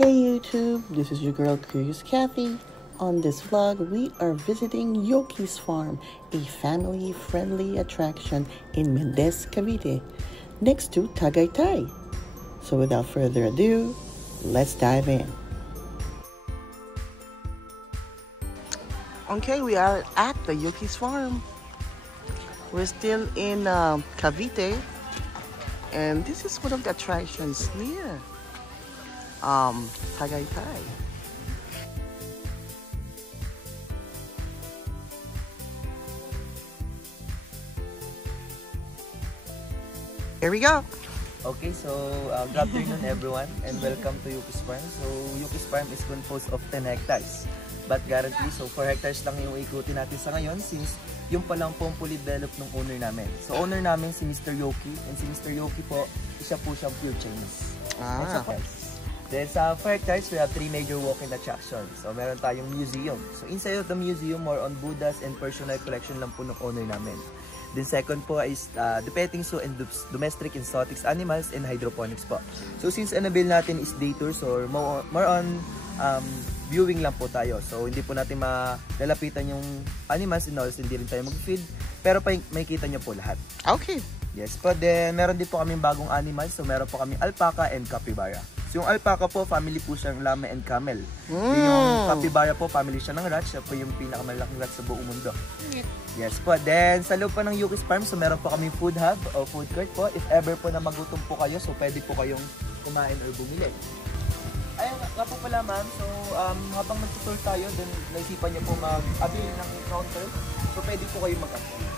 Hey YouTube, this is your girl Curious Kathy. On this vlog, we are visiting Yoki's Farm, a family-friendly attraction in Mendez, Cavite, next to Tagaytay. So without further ado, let's dive in. Okay, we are at the Yoki's Farm. We're still in Cavite, and this is one of the attractions near Tagaytay. Here we go. Okay, so good afternoon everyone and welcome to Yoki's Farm. So Yoki's Farm is composed of 10 hectares. But currently, so 4 hectares lang yung ikutin natin sa ngayon since yung pa lang po ang fully developed ng owner namin. So owner namin si Mr. Yoki, and si Mr. Yoki po, isa po siyang pure Chinese. Then sa 4 hectares, we have 3 major walk-in attractions. So meron tayong museum. So inside of the museum, more on Buddhas and personal collection lang po ng owner namin. Then second po is the petting zoo and domestic exotic animals and hydroponics po. So since anabil natin is day tours or more on viewing lang po tayo. So hindi po natin malalapitan yung animals and also hindi rin tayo mag-feed. Pero makikita nyo po lahat. Okay. Yes, but then meron din po kaming bagong animals. So meron po kaming alpaca and capybara. So yung alpaca po, family po siyang llama and camel. Yung capybara po, family siya ng rat. Siya po yung pinakamalaking rat sa buong mundo. Yes po. Then sa loob po ng Yoki's Farm, so meron po kaming food hub o food court po. If ever po na magutom po kayo, so pwede po kayong kumain or bumili. Ayun nga po pala ma'am, so habang nag-tour tayo, then naisipan niyo po mag-avail ng counter. So pwede po kayo mag-avail.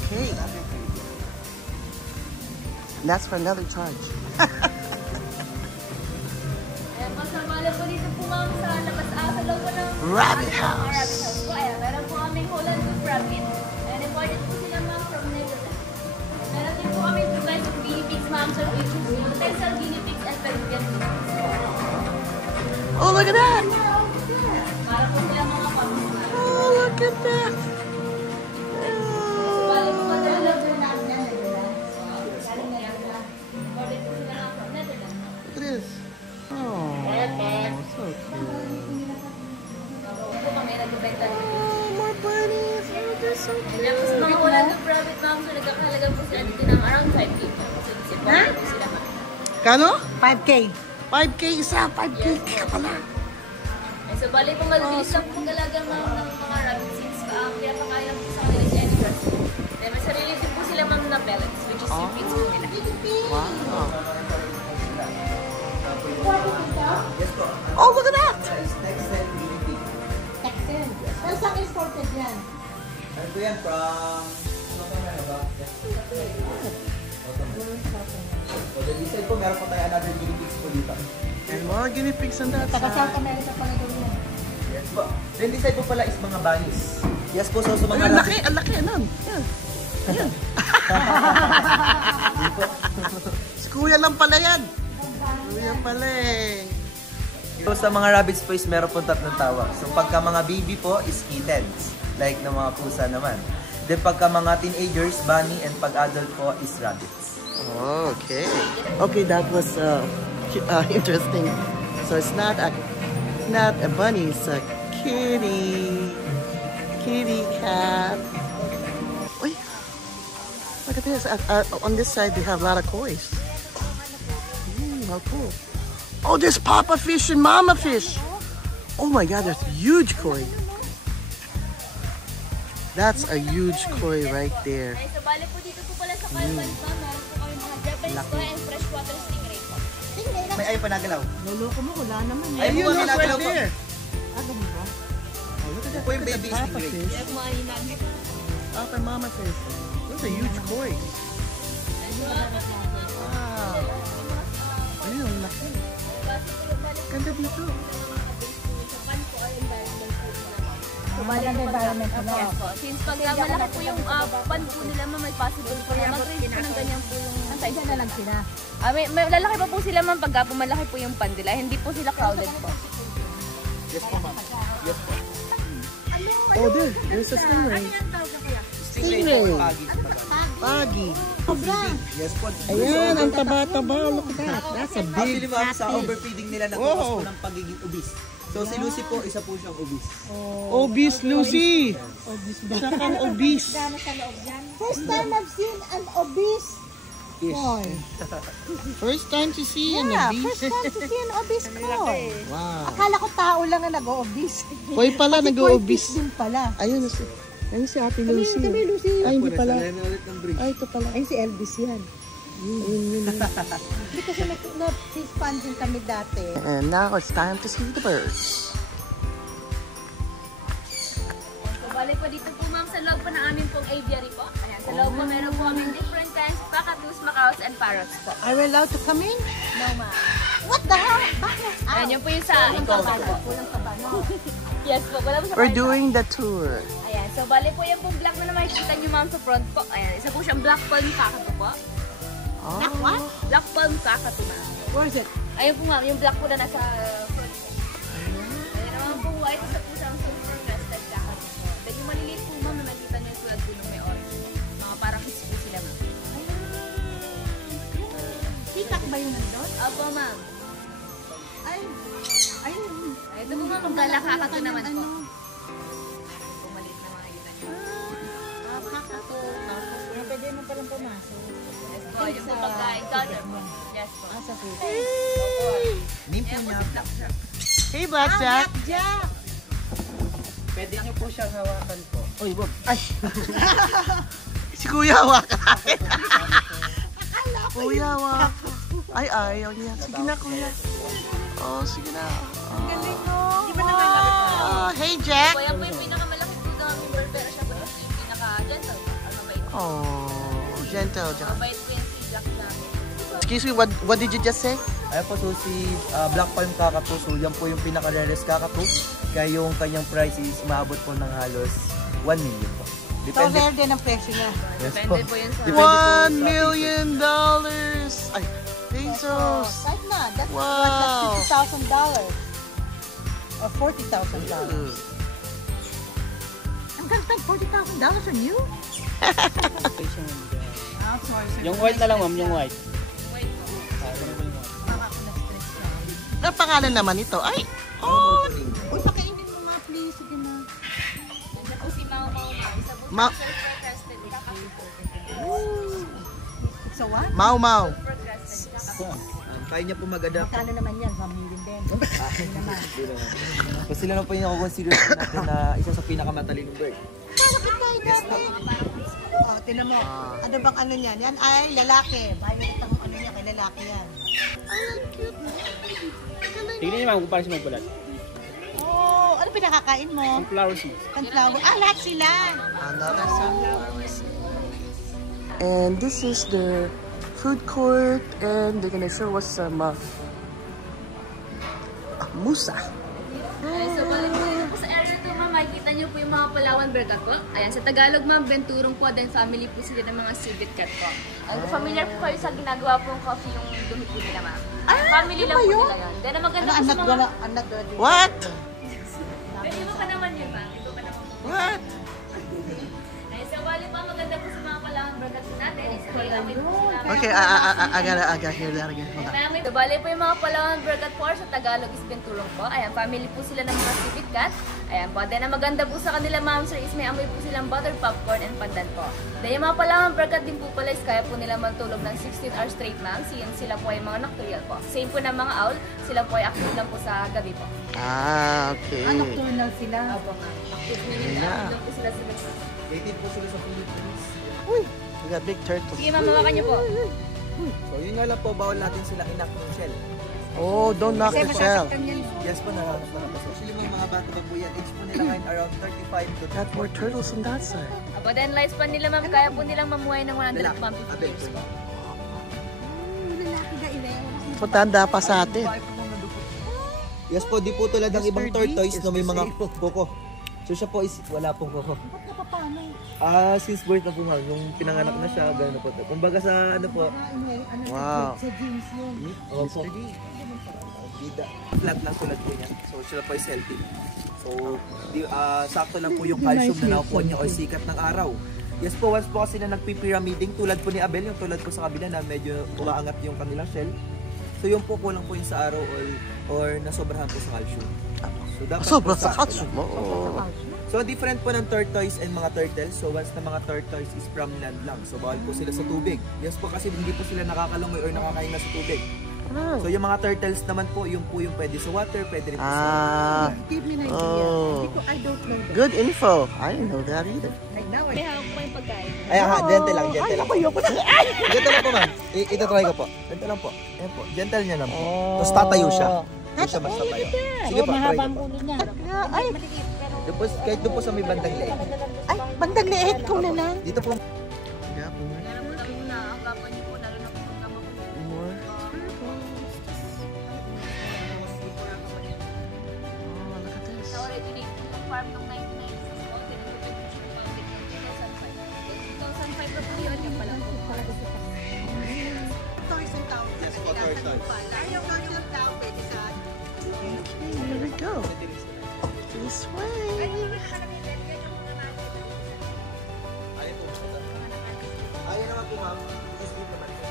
Okay. That's for another charge. Masama po dito po ma'am sa labas sa loob po ng Rabbit House. Rabbit House po. Ayan, meron po kaming Holland with rabbit. And imported po sila ma'am from Netherlands. Meron din po kami device of guinea pigs ma'am. So we choose utensil guinea pigs and Peruvian guinea pigs. Oh, look at that. Para po sila mga pamilya. Oh, look at that. Bali po ba dala po namin na Netherlands? Galing na yan. Imported po sila from Netherlands. Look at this. Oh, so cute. Oh, more bunnies. Oh, they're so cute. Ayan po sa mga Holland with rabbit ma'am. So nagkakalaga po sila dito ng around 5K. So imported po sila ma'am. Kano? 5K. 5K isa. 5K ka pala. So, bali po mabilis lang po talaga ng mga rabbit since kaya pa kaya po sa kanila si Edgar. Then, may sarili din po sila ma'am na pellets, which is yung feeds po nila. Wow. Yes po. Oh, look at that. Texan guinea pig. Texan. Pero saan exported yan? Ano po yan? From Otomero ba? Yes. So then this side po, meron po tayo another guinea pigs po dito. And more guinea pigs on that Taga South side. America pala doon yan. Yes po. Then this side po pala is mga bunnies. Yes po, so sa mga Ay, ang laki. Ang laki. Anan. Yan. Yan. Si Kuya lang pala yan. Kuya pala eh. So sa mga rabbits po is meron po tatlong tawag. So pagka mga baby po is kittens. Like ng mga pusa naman. Then pagka mga teenagers, bunny, and pag adult po is rabbits. Okay. Okay, that was interesting. So it's not a bunny, it's a kitty cat. Wait, look at this. On this side, they have a lot of kois. How cool. Oh, there's papa fish and mama fish. Oh my God, there's huge koi. That's a huge koi right there. So, bali po dito po pala sa Kalban pa, meron po kami mga Japanese koi and freshwater stingray po. May ayaw pa nagalaw. Luloko mo, wala naman eh. Ay, You po look nagalaw right po. there. Ano ba? Oh, look at that. Po yung Look at baby the papa stingray. fish. Kaya po maninag. Papa and mama fish. Those are huge koi. Wow. Ayun, laki. Ganda dito. So, bali Maganda environment mo. Yes po. Since pag malaki po yung pan po nila, may possible po na mag-raise po ng ganyan po yung size. Diyan na lang sila. May lalaki pa po sila ma'am pagka po malaki po yung pan nila. Hindi po sila crowded po. Yes po ma'am. Yes po. Oh, there's a stingray. Stingray po. Agis. Pagi. Yes po. Ayan, ang taba-taba. Look at that. That's a Actually big ma'am, fat sa fish. overfeeding nila nagkakos po ng pagiging obese. So si Lucy po, isa po siyang obese. Obese, Lucy. Isa kang obese. First time I've seen an obese boy. First time to see an Yeah, obese. first time to see an obese boy. Wow. Akala ko tao lang ang nag-o-obese. Boy pala, Pati nag-o-obese. boy din pala. Ayun si Ate Lucy. Kami Lucy. Ay, hindi pala. Nasalay na ulit ng bridge. Ay, ito pala. Ay, si Elvis yan. Hindi kasi na-fish pan din kami dati. And now it's time to see the birds. So, bali po dito po ma'am sa loob po ng aming pong aviary po. Ayan, sa loob po meron po aming different kinds, cockatoos, macaws, and parrots po. Are we allowed to come in? No ma'am. What the hell? Bakit? Ayan, yun po yung sa enclosure po. Kulang ka ba? No. Yes po, wala po sa We're kwarto. doing the tour. Ayan, so bali po yung pong black na makikita nyo ma'am sa front po. Ayan, isa po siyang black palm cockatoo po. Black what? Black palm cockatoo ma'am. Where is it? Ayun po ma'am, yung black po na nasa front po. Ayan naman po, white isa po siyang silver crested cockatoo po. Then yung maliliit po ma'am na nakita nyo yung tulad po nung may orange. Mga parang kiss po sila ma'am. Peacock ba yun nandun? Opo ma'am. Ay, ayun. Ay, ito po ma'am, ang gala cockatoo naman po. Kung maliit na makikita nyo. Kakato. Pwede mo pa rin pumasok. Yes po, yung po pagkain. Gunner po. Yes po. Sa food. Name po Ayan po niya. si Blackjack. Hey, Blackjack. Jack! Pwede niyo po siyang hawakan po. Uy, Bob. Ay. Si Kuya hawakan. Kuya hawakan. Ay, ayaw niya. Sige na, Kuya. Oh, sige na. Galing mo. Oh, hey, Jack. Po, yan po yung pinakamalaki po ng aming bird, pero siya po yung pinaka-gentle. Ang mabait. Oh, gentle, Jack. Mabait po yung si Black namin. Excuse me, what did you just say? Ayan po, so si Black Palm Cockatoo, so yan po yung pinaka-rarest cockatoo. Kaya yung kanyang price is maabot po ng halos 1 million po. So, rare din ang presyo niya. Yes po. Depende po yun sa... Depende po sa $1 million. Ay, pesos. Right na. That's Wow. $60,000. Or $40,000. Ang ganda, $40,000 on you? Yung white na lang, ma'am, yung white. Ang pangalan naman ito? Ay, oh, Uy, pakainin mo nga, please. Sige na. Ganda po si Mau Mau Mau. Isa po Ma- silver crested cockatoo. So what? Mau Mau. Silver crested cockatoo. Kaya niya po mag-adapt. Kano naman yan? 1 million din. Kasi sila na po yung consider natin na isa sa pinakamatalinong bird. Oh, tinan mo. Ano bang ano niyan? Yan ay lalaki. Violet ang ano niya, kay lalaki yan. Tignan niyo, ma'am, kung paano siya magbalat. Oh, ano pinakakain mo? Flower seeds. Sunflower. Ah, lahat sila. And this is the food court, and they're gonna show us some musa. Ayan, so balik po dito po sa area 2, ma'am, makikita niyo po yung mga Palawan Bergat po. Ayan, sa Tagalog, ma'am, Benturong po, then family po sila ng mga civet cat po. Kung familiar po kayo sa ginagawa pong coffee yung dumi po nila, ma'am. Family lang po nila yun. Then, ang maganda po sa mga... Anak wala. What? Pwede mo pa naman yun, ma'am. Ito pa naman po. What? Ayan, so balik po, ang maganda po sa mga Palawan Bergat po natin is may po sila. Okay, I gotta hear that again. Hold on. Ma'am, ito, bali po yung mga Palawan Bergat po sa Tagalog is Benturong po. Ayan, family po sila ng mga civet cat. Ayan po. Then, ang maganda po sa kanila, ma'am, sir, is may amoy po silang butter, popcorn, and pandan po. Then, yung mga Palawan Bergat din po pala is kaya po nila magtulog ng 16 hours straight, ma'am. Sila po ay mga nocturnal po. Same po ng mga owl, sila po ay active lang po sa gabi po. Ah, okay. Nocturnal sila. Opo, ma'am. Active lang po sila sa gabi. Native po sila sa Philippines. We got big turtles. Sige, ma'am, hawakan niyo po. So yun nga lang po, bawal natin silang inak ng shell. Oh, don't knock the shell. Yes po, nararamdaman na po. Actually, mga bata pa po yan. Age po nila ngayon around 35 to Got more turtles on that side. Opo, then lifespan nila, ma'am, kaya po nilang mamuhay ng 150 years po. Lalaki ga ilan. Matanda pa sa atin. Yes po, di po tulad ng ibang tortoise na may mga kuko. So siya po is wala pong kuko. Ba't napapano? Since birth na po ma'am, yung pinanganak na siya, gano'n po. Kumbaga sa ano po, Wow. Sa jeans yun. opo. Bida. Flat lang tulad po niya. So siya po is healthy. So sakto lang po yung calcium na nakukuha niya o sikat ng araw. Yes po, once po kasi na nagpi-pyramiding, tulad po ni Abel, yung tulad po sa kabila na medyo umaangat yung kanilang shell. So yung po kulang po yung sa araw or nasobrahan po sa calcium. So dapat Sobra po sa calcium mo. So different po ng tortoise and mga turtles. So once na mga tortoise is from land lang. So bawal po sila sa tubig. Yes po kasi hindi po sila nakakalangoy or nakakain na sa tubig. So yung mga turtles naman po, yung pwede sa water, pwede rin po sa water. Give me an idea. Hindi ko, I don't know that. Good info. I didn't know that either. Right now, May hawak po yung pagkain. Ay, gentle lang, gentle lang. Ayoko na. Gentle lang po, ma'am. Ito-try ko po. Gentle lang po. Ayan po. Gentle niya lang po. Tapos tatayo siya. Hindi siya mas tatayo. Sige po, try ko po. Ay, Doon po, kahit doon po sa may bandang leeg. ay, bandang liit ko na lang. Dito po. Kaya po namin na ang gapan niyo po, lalo na po yung gama po. More turtles. Oh, look at this. Sa originate po yung farm ng 1996 po, tinutupin po siya ng public ng 2005. 2005 na po yun, yung pala po. toys and towels. Yes po, tortoise. Ayaw toys and towels, pwede sa Okay, here we go. This way. Ayaw po. Ayaw naman po, ma'am. Isip naman po.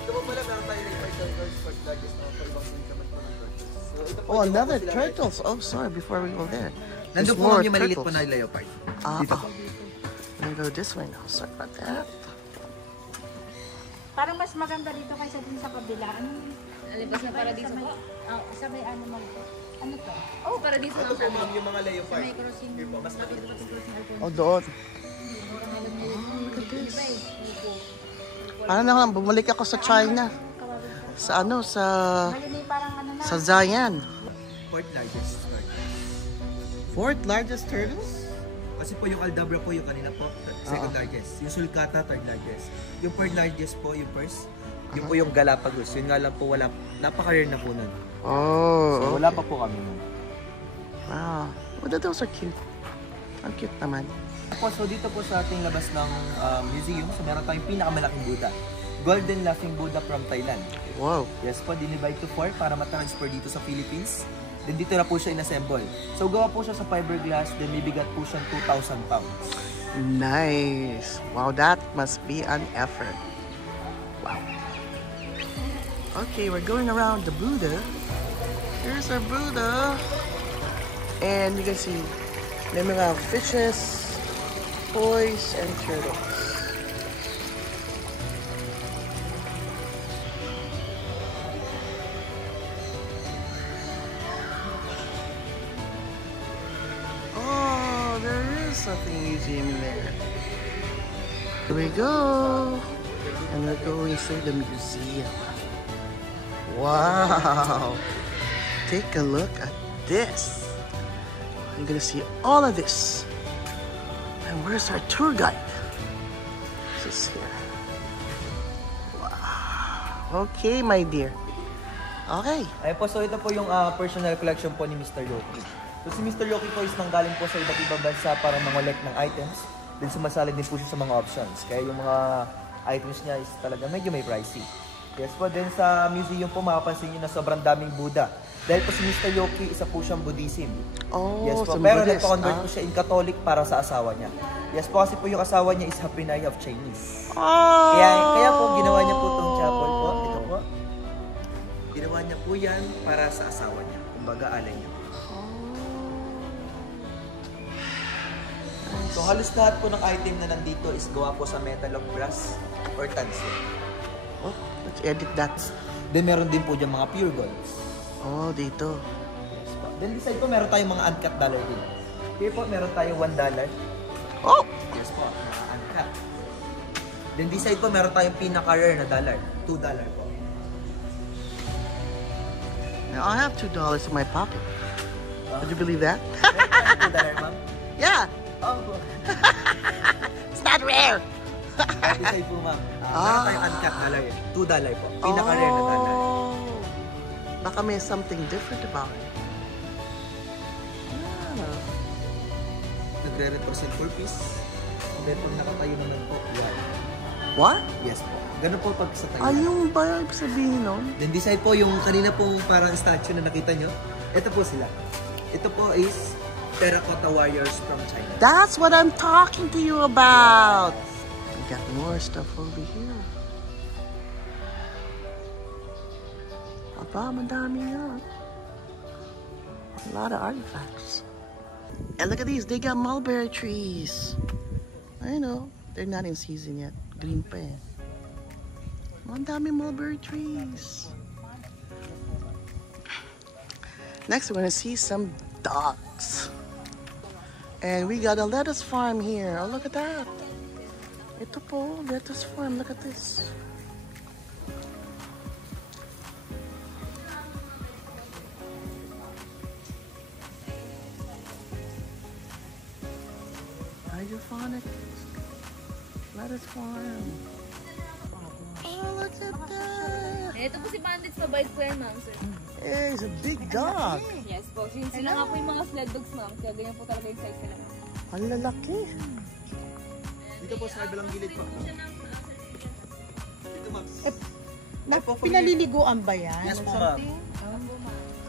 Ito po pala, meron tayo na turtles for largest na for ibang sili naman po ng turtles. So, ito po, Oh, ito another po sila. turtles. Oh, sorry, before we go there. Nandun There's po more ma'am yung maliliit po turtles. na leopard. Ah, Dito ah. po. Let me go this way now. Sorry about that. Parang mas maganda dito kaysa dun sa kabila. Alibas na paradiso po. Sa may ano mag... Ano to? Oh, paradiso Ito lang po po. ma'am yung mga leopard. May crossing. Here po, mas maliit po sila. Oh, doon. Look at this. Parang na lang, bumalik ako sa China. Sa ano, sa Ngayon ay parang ano na. Zayan. Fourth largest turtle. Fourth largest turtles? Kasi po yung Aldabra po yung kanina po, second largest. Yung Sulcata, third largest. Yung third largest po, yung first. Yung po yung Galapagos. Yun nga lang po, wala, napaka-rare na po nun. So, Oh, wala pa po kami nun. wow. Well, those are cute. Ang cute naman. So dito po sa ating labas ng museum, so meron tayong pinakamalaking Buddha. Golden Laughing Buddha from Thailand. Wow. Yes po, dinivide to 4 para matransfer dito sa Philippines. Then dito na po siya inassemble. So gawa po siya sa fiberglass, then may bigat po siyang 2,000 pounds. Nice. Wow, that must be an effort. Wow. Okay, we're going around the Buddha. Here's our Buddha. And you can see may mga fishes, toys, and turtles. Oh, there is something museum in there. Here we go. And we're going through the museum. Wow. Take a look at this. I'm gonna see all of this. And where's our tour guide? This is here. Wow. Okay, my dear. Okay. Ayun po, so ito po yung personal collection po ni Mr. Yoki. So si Mr. Yoki po is nanggaling po sa iba't ibang bansa para mangolect ng items. Then sumasali din po siya sa mga options. Kaya yung mga items niya is talaga medyo may pricey. Yes po, then sa museum po makapansin nyo na sobrang daming Buddha. Dahil po si Mr. Yoki, isa po siyang Buddhism. Oh, Yes po, some pero Buddhist, nagpa-convert po siya in Catholic para sa asawa niya. Yes po, kasi po yung asawa niya is half Pinay, half Chinese. Oh. Kaya po ginawa niya po itong chapel po. Ito po. Ginawa niya po yan para sa asawa niya. Kumbaga, alay niya. So halos lahat po ng item na nandito is gawa po sa metal of brass or tanso. Oh, let's edit that. Then meron din po dyan mga pure golds. Oh, dito. Yes po. Then this side po meron tayong mga uncut dollar din. Here po meron tayong $1. Oh! Yes po, mga uncut. Then this side po meron tayong pinaka-rare na dollar. $2 po. Now, I have $2 in my pocket. Would you believe that? Meron tayong $2 ma'am? Yeah! Oh, It's not rare! this side po ma'am. Meron tayong uncut dollar. $2 po. Pinaka-rare na dollar. Oh! Baka may something different about it. Ah. Nagre-represent for peace. Then pag nakatayo naman po, yan. What? Yes po. Ganun po pag sa tayo. Anong ba ibig sabihin nun? Then this side po, yung kanina pong parang statue na nakita nyo. Ito po sila. Ito po is terracotta warriors from China. That's what I'm talking to you about. We got more stuff over here. Aba, madami yan. A lot of artifacts. And look at these, they got mulberry trees. I know, they're not in season yet. Green pa eh. Ang dami mulberry trees. Next, we're gonna see some ducks. And we got a lettuce farm here. Oh, look at that. Ito po, lettuce farm. Look at this. Hydroponics. Lettuce farm. Oh, look at that. Ito po si Bandits, mabait po yan, ma'am, sir. Hey, it's a big dog. Yes po. Sila nga po yung mga sled dogs, ma'am. Kaya ganyan po talaga yung size nila, ma'am. Ang lalaki. Dito po sa kabilang gilid po. Dito, ma'am. Pinaliliguan ba yan? Yes po, ma'am.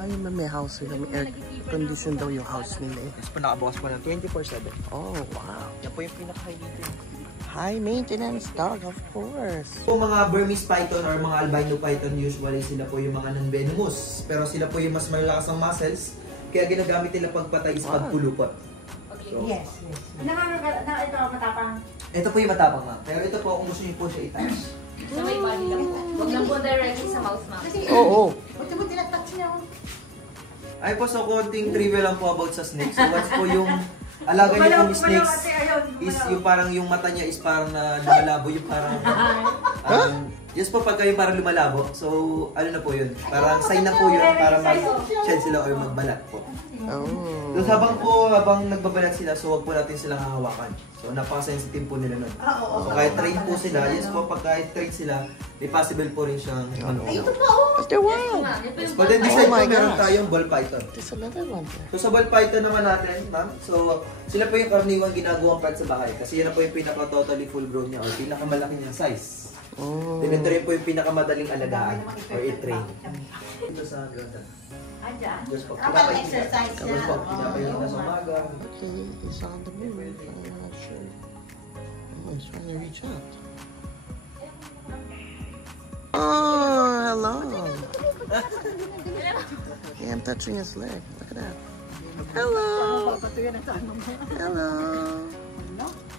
Ay, may house sila. May air condition daw yung house nila eh. Yes po, nakabukas po ng 24/7. Oh, wow. Yan po yung pinaka-highlighted. High maintenance dog, of course. Po mga Burmese python or mga albino python, usually sila po yung mga non-venomous. Pero sila po yung mas malakas ang muscles. Kaya ginagamit nila pagpatay is pagpulupot. So, Yes. Ito, matapang. ito po yung matapang, ma'am. Pero ito po, kung gusto niyo po siya i-touch. Sa may body lang po. Huwag lang po directly sa mouth, ma'am. Oo. Buti mo tinatouch niya. Ay po, so konting trivia lang po about sa snakes. So once po yung alaga niyo pong snakes is yung parang yung mata niya is parang na lumalabo. Yung parang, yes po, pagka yung parang lumalabo. So, ano na po yun? Parang sign na po yun para mag-shed sila or magbalat po. Oh. So, habang nagbabalat sila, so wag po natin silang hahawakan. So, napaka-sensitive po nila nun. So, kahit train po sila, yes po, pag kahit train sila, may possible po rin siyang Ay, ito pa oh. But they're wild. Yes po, then this side Oh my po, meron gosh. tayong ball python. There's another one there. So, sa ball python naman natin, ma'am, so, sila po yung karaniwang ginagawang pet sa bahay. Kasi yan na po yung pinaka-totally full-grown niya or pinakamalaki niyang size. Oh. Then, ito rin po yung pinakamadaling alagaan or i-train. Ito sa ganda. Yes po. Kapag exercise Yes na. po. Kinakain na sa umaga. Okay, he's on the move. I'm not sure. Oh, he's trying to reach out. Oh, hello. Yeah, I'm touching his leg. Look at that. Hello. Hello.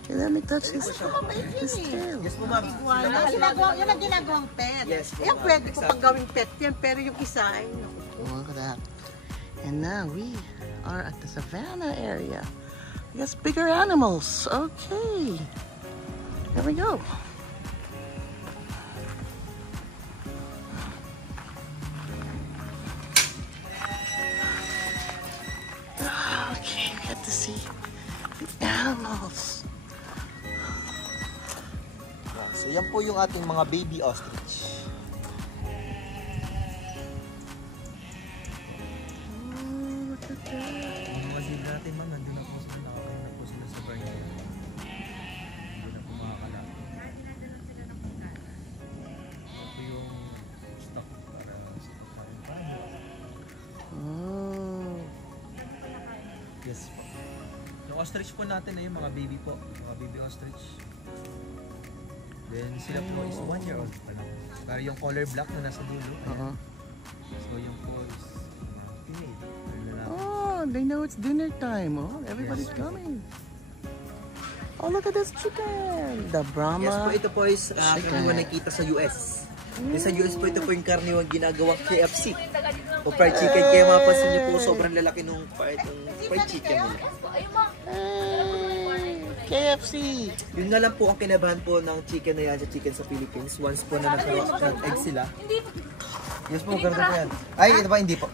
Okay, let me touch his tail. Yes po, ma'am. Yan ang ginagawang pet. Yes, po, Yan ma'am. pwede ko pang gawing pet yan, pero yung isa ay... Look at that. And now we are at the savannah area. I guess bigger animals. Okay. Here we go. Okay, we get to see the animals. So, yan po yung ating mga baby ostrich. Look at that. Yung mga zebra natin, ma'am, nandun na po sila. Nakakain na po sila sa barnyard. Nandun na po makakalapit. Ito yung stock para sa pagkain. Oh. Yes po. Yung ostrich po natin ay yung mga baby po. Mga baby ostrich. Then sila po is 1 year old pa lang. Pero yung color black na nasa dulo. Uh-huh. So yung po is female. Or lalaki. Oh, they know it's dinner time. Oh, everybody's Yes. coming. Oh, look at this chicken. The Brahma. Yes po, ito po is Chicken. karaniwang nakikita sa US. Sa US po, ito po yung karaniwang ginagawang KFC. O fried chicken. Kaya mapapansin niyo po, sobrang lalaki nung fried chicken nila. Hey, KFC. Yun nga lang po ang kinabahan po ng chicken na yan sa chicken sa Philippines. Once po na nagkaroon ng egg sila. Yes po, ganito po yan. Ay, ito ba? Hindi po.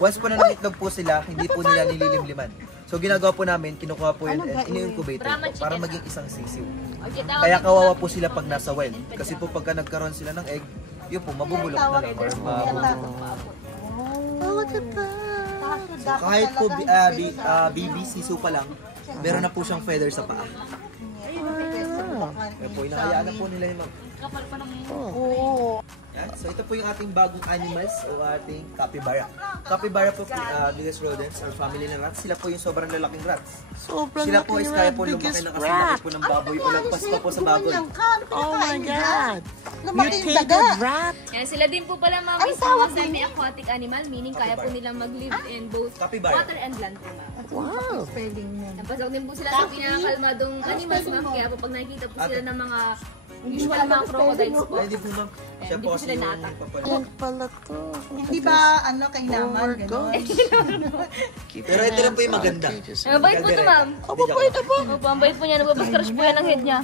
Once po na nangitlog po sila, hindi po nila nililimliman. So ginagawa po namin, kinukuha po yun and ini-incubate po para maging isang sisiw. Kaya kawawa po sila pag nasa wild. Kasi po pagka nagkaroon sila ng egg, yun po, mabubulok na lang or mabubulok. Oh, look at that. So kahit po baby sisu pa lang, meron na po siyang feather sa paa. Kaya po, inahayaan na po nila yung mga. Oo. Yan. So ito po yung ating bagong animals o ating capybara. Capybara po, biggest rodents or family ng rats. Sila po yung sobrang lalaking rats. Sobrang Sila po laki is ng kaya po lumaki biggest na kasi laki rat. po ng baboy o lagpas pa po sa baboy. Oh my God. Lumaki yung Mutated daga. rat. Yan, sila din po pala ma'am Ang is tawag mga semi-aquatic animal, meaning kaya po nilang mag-live in both Capybara. water and land po ma'am. Wow. Napasok din po sila sa pinakakalmadong animals ma'am, kaya po pag nakikita po sila ng mga usual mga crocodiles po. Pwede po ma'am. Siya Hindi po po kasi sila yung na-attack. Yan pala to. Hindi ba, ano, kailangan, gano'n? Pero ito na po yung maganda. Ang bait po ito ma'am. Opo, ito po. Opo, ang bait po niya, nagpapascratch po yan ang head niya.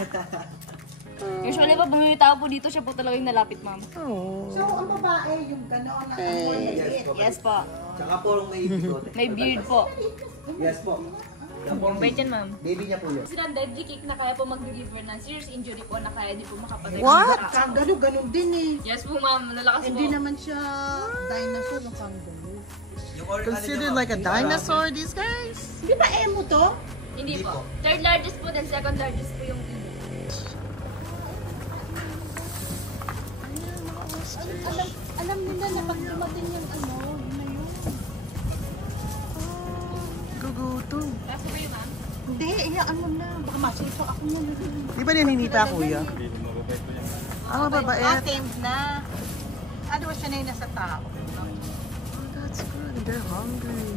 Usually pa, bumimitaw po dito, siya po talaga yung nalapit ma'am. Oh. So, ang babae, yung gano'n, na Yes po. Yes po. Tsaka po may bigote. May beard po. Yes po. Yan po ang Bait yan ma'am. baby niya po yun. Sila ang deadly kick na kaya po mag-deliver ng serious injury po na kaya di po makapatay. What? kangaroo, gano'n din eh. Yes po ma'am, nalakas po. Hindi naman siya dinosaur ng kangaroo. Yung organ Considered like a dinosaur, these guys. Di ba emo to? Hindi po. Third largest po, then second largest po yung Alam nila na pag dumating yung ano, yun na yun. Gugutom. Kaso ba yun ma'am? Hindi, iyaan mo na. Baka masuso ako na. Di ba naninita, kuya? Ah, mababait. Tamed na. Ano ba siya na yung nasa tao? Oh, that's good. They're hungry.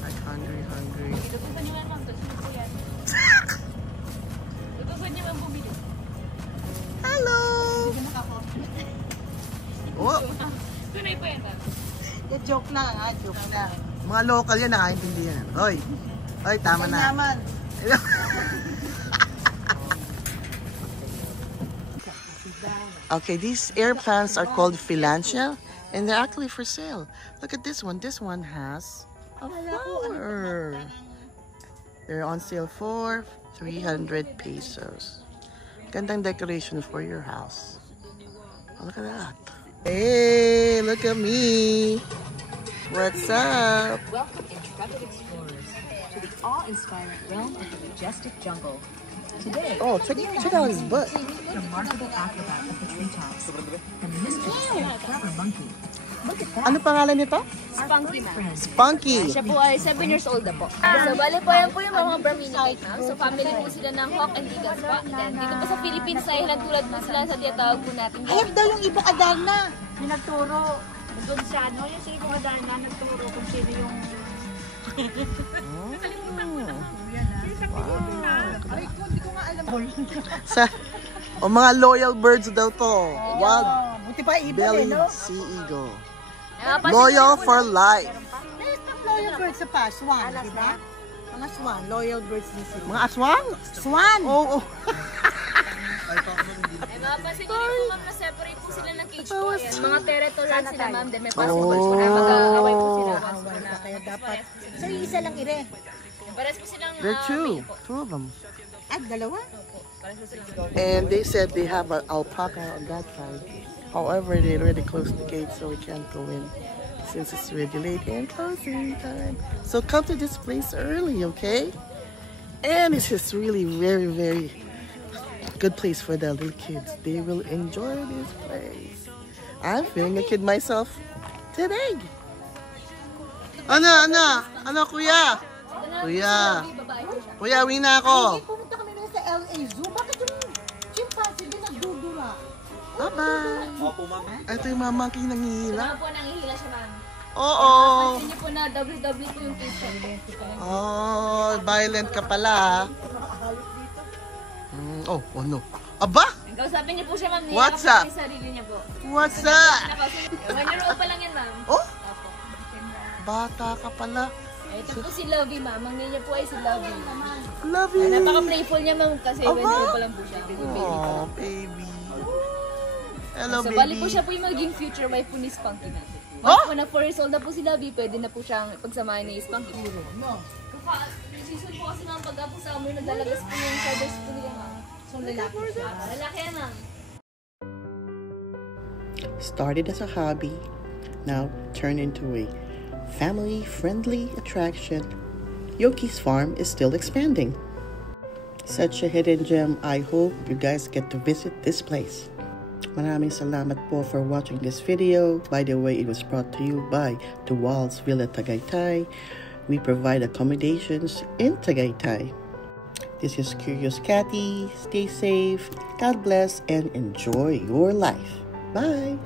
Like hungry. Itutupan niyo ma'am, gusto niyo po yan. Itutupan niyo ma'am bumili. Hello! Oh, Tunay po yan ma'am. Yeah, joke na nga, joke na. mga local yan, nakaintindihan. Hoy, tama na. Naman. Okay, these air plants are called Philantia, and they're actually for sale. Look at this one. This one has a flower. They're on sale for 300 pesos. Gandang decoration for your house. Oh, look at that. Hey, look at me. What's up? Welcome, intrepid explorers, to the awe-inspiring realm of the majestic jungle. Today, Oh, check out his butt. the remarkable acrobat of the treetops, the mischievous clever monkey. Look at that. Ano pangalan nito? Spunky ma'am. Spunky. Siya po ay 7 years old na po. So, bali po yan po yung mga Brahmini cake, ma'am. So, family po sila ng hawk and eagles po. Yan. Dito po sa Philippines ay tulad po sila sa tinatawag po natin. Ayap daw yung ibang Adarna. Yung nagturo doon sa ano, yung sino ko dahil na nagturo kung sino yung... Sa mga loyal birds daw to. Wild Buti pa ibon belly no? sea eagle. Napapansin Loyal niyo po for life. Meron pang loyal birds sa pa, swan, di ba? Mga swan, loyal birds din sila. Mga aswang? Swan! Oh. mapapansin niyo rin po ma'am na separate po sila ng cage po. Yan. Mga territorial sila ma'am. Then may pasok Oh. po na mag-aaway po sila. Kaya dapat, so yung isa lang ire. Pares po silang There are two. male po. Two of them. At dalawa? Pares po silang And they said they have an alpaca on that side. However, they already closed the gate, so we can't go in since it's already late and closing time. So come to this place early, okay? And it's just really very, very good place for the little kids. They will enjoy this place. I'm feeling a kid myself today. Ano, kuya? Kuya, uwi na ako. Pumunta kami na sa LA Zoo. Bakit yung chimpanzee din nagdudura? Bye-bye. Opo, ma'am. Ito yung mamangking nangihila. Mga po nangihila siya ma'am. Oo. Pansin niyo po na double po yung cage niya. Oh, violent ka pala. Oh no. Aba? Kausapin niyo po siya ma'am. What's Niyakap up? po yung sarili niya po. What's up? 1 year old pa lang yan ma'am. Oh, Opo. bata ka pala. Ito po si Lovey ma'am. Ang name niya po ay si Lovey. Love you. Napaka-playful niya ma'am kasi 1 year old pa lang po siya. Baby pa lang. Oh, baby. Hello, So, baby. bali po siya po yung magiging future wife po ni Spunky natin. Oh? Once po na 4 years old na po si Lovey, pwede na po siyang pagsamahin ni Spunky. No. Season po kasi ma'am, pag po summer, naglalagas po yung feathers po nila ma'am. So lalaki siya. Lalaki yan ma'am. Started as a hobby, now turned into a family-friendly attraction. Yoki's Farm is still expanding. Such a hidden gem. I hope you guys get to visit this place. Maraming salamat po for watching this video. By the way, it was brought to you by The Walls Villa Tagaytay. We provide accommodations in Tagaytay. This is Curious Cathy. Stay safe, God bless, and enjoy your life. Bye!